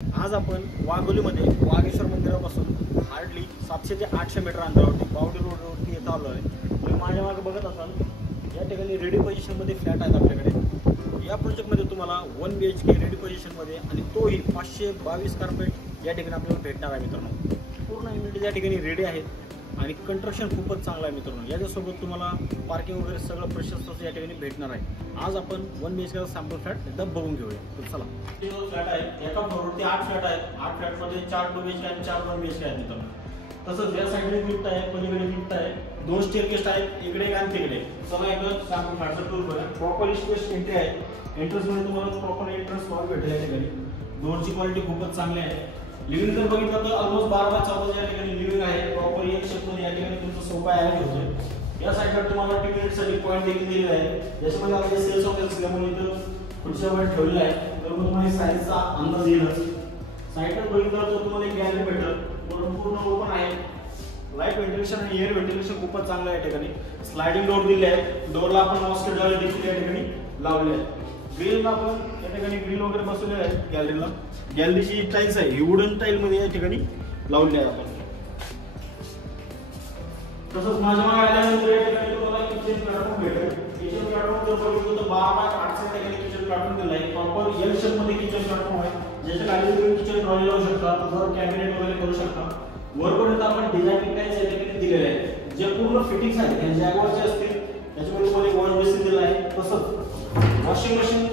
आज आपण वाघोलीमध्ये वाघेश्वर मंदिरापासून हार्डली 700 ते 800 मीटर अंतरावरती बावडी रोडवरती येत आलो आहे. तुम्ही माझ्या मागे बघत असाल या ठिकाणी रेडी पोझिशनमध्ये फ्लॅट आहेत आपल्याकडे. या प्रोजेक्टमध्ये तुम्हाला 1 BHK रेडी पोझिशनमध्ये आणि तोही 522 स्क्वेअर या ठिकाणी आपल्याला भेटणार आहे मित्रांनो. पूर्ण युनिट या ठिकाणी रेडी आहेत आणि कंस्ट्रक्शन खूपच चांगलं आहे मित्रांनो. याच्यासोबत तुम्हाला पार्किंग वगैरे सगळं प्रशस्त या ठिकाणी भेटणार आहे. आज आपण 1 BHK सॅम्पल फ्लॅट एकदा बघून घेऊया. तर चला, हे जो फ्लॅट आहे एका फ्लोअरवरती 8 फ्लॅट आहेत. 8 फ्लॅटमध्ये 4 2 BHK आणि 4 1 BHK आहेत मित्रांनो. तसंच या साईडला लिफ्ट आहे, पलीकडे लिफ्ट आहे, 2 स्टेअरकेस आहेत, इकडे एक आणि तिकडे. चला एकदा सॅम्पल फ्लॅटचा टूर करूया. प्रॉपर स्पेस एंट्री आहे. एंट्रन्समध्ये तुम्हाला प्रॉपर एंट्रन्स हॉल भेटेल या ठिकाणी. डोरची क्वालिटी खूपच चांगली आहे. लिव्हिंग जर बघितलं तर ऑलमोस्ट 12 बाय 14 या ठिकाणी लिव्हिंग आहे. प्रॉपर एक शेपमध्ये या ठिकाणी तुमचा सोफा आहे होतो. या साईडला तुम्हाला टीव्ही युनिटसाठी पॉईंट देखील दिलेला आहे. ज्याच्यामध्ये आपले सेल्स ऑफिस असल्यामुळे इथं खुर्च्या वगैरे ठेवलेला आहे. तर मग तुम्हाला साईजचा अंदाज येईलच. साईडला बघितलं तर तुम्हाला एक गॅलरी भेटेल. पूर्ण ओपन आहे. लाईट व्हेंटिलेशन आणि एअर व्हेंटिलेशन खूपच चांगलं आहे या ठिकाणी. स्लायडिंग डोर दिले आहे. डोरला आपण मॉस्किटो जाली देखील या ठिकाणी लावले आहे. ग्रिलला आपण या ठिकाणी ग्रिल वगैरे बसवलेले आहेत. गॅलरीला गॅलरीची टाईल्स आहे ही वुडन टाईल मध्ये या ठिकाणी लावली आहे आपण. तसंच माझ्या मागे आल्यानंतर या ठिकाणी तुम्हाला किचन प्लॅटफॉर्म भेटेल. किचन प्लॅटफॉर्म जर बघितलं तर 12 बाय 8 च्या ठिकाणी किचन प्लॅटफॉर्म दिला आहे. प्रॉपर एल शेप मध्ये किचन प्लॅटफॉर्म आहे. ज्याच्या खाली तुम्ही किचन ट्रॉली लावू शकता, वर कॅबिनेट वगैरे करू शकता. वरपर्यंत आपण डिझायनिंग टाईल्स या ठिकाणी दिलेले आहेत. जे पूर्ण फिटिंग्स आहेत त्या जॅगवारचे असतील. त्याच्यामध्ये तुम्हाला एक वॉश बेसिन दिला आहे. तसंच वॉशिंग मशीन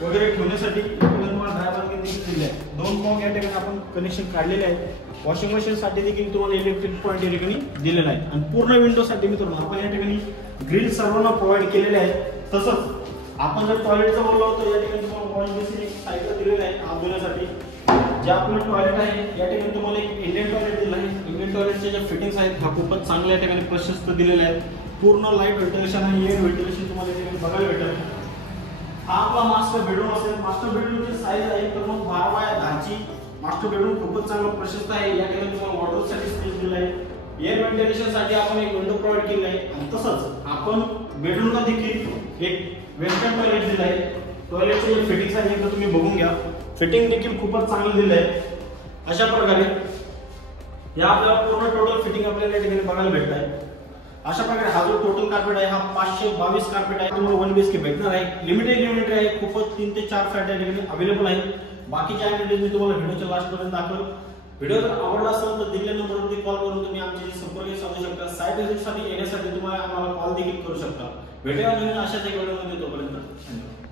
वगैरे ठेवण्यासाठी तुम्हाला ड्रायव्हर देखील दिले आहे. 2 कॉक या ठिकाणी आपण कनेक्शन काढलेले आहे. वॉशिंग मशीन साठी देखील तुम्हाला इलेक्ट्रिक पॉईंट या ठिकाणी दिलेला आहे. आणि पूर्ण विंडो साठी मित्रांनो आपण या ठिकाणी ग्रिल सर्वांना प्रोव्हाइड केलेले आहे. तसंच आपण जर टॉयलेटचं बोललो तर या ठिकाणी तुम्हाला वॉश बेसिन एक साईडला दिलेलं आहे हात धुण्यासाठी. जे आपलं टॉयलेट आहे या ठिकाणी तुम्हाला एक इंडियन टॉयलेट दिलं आहे. इंडियन टॉयलेटचे जे फिटिंग्स आहेत हा खूपच चांगल्या या ठिकाणी प्रशस्त दिलेले आहेत. पूर्ण लाईट व्हेंटिलेशन आणि एअर व्हेंटिलेशन तुम्हाला या ठिकाणी बघायला भेटेल. हा आपला मास्टर बेडरूम असेल. मास्टर बेडरूमची साईज आहे तर मग 12 बाय 10 ची मास्टर बेडरूम खूपच चांगलं प्रशस्त आहे. या ठिकाणी तुम्हाला वॉर्डरोबसाठी स्पेस दिला आहे. एअर व्हेंटिलेशन साठी आपण एक विंडो प्रोव्हाइड केली आहे. आणि तसंच आपण बेडरूमला देखील एक वेस्टर्न टॉयलेट दिलं आहे. टॉयलेटचे जे फिटिंग्स आहे ते तुम्ही बघून घ्या. फिटिंग देखील खूपच चांगलं दिलं आहे. अशा प्रकारे या आपल्याला पूर्ण टोटल फिटिंग आपल्याला या ठिकाणी बघायला भेटत आहे. अशा प्रकारे हा जो टोटल कार्पेट आहे हा 522 कार्पेट आहे. तुम्हाला 1 BHK भेटणार आहे. लिमिटेड युनिट आहे. खूपच 3 ते 4 फ्लॅट या ठिकाणी अवेलेबल आहे. बाकीच्या युनिट मी तुम्हाला व्हिडिओच्या लास्ट पर्यंत दाखवेल. व्हिडिओ जर आवडला असेल तर दिलेल्या नंबरवरती कॉल करून तुम्ही आमच्याशी संपर्क साधू शकता. साईट व्हिजिटसाठी येण्यासाठी तुम्हाला आम्हाला कॉल देखील करू शकता. भेटूया नवीन अशाच एक व्हिडिओमध्ये. तोपर्यंत धन्यवाद.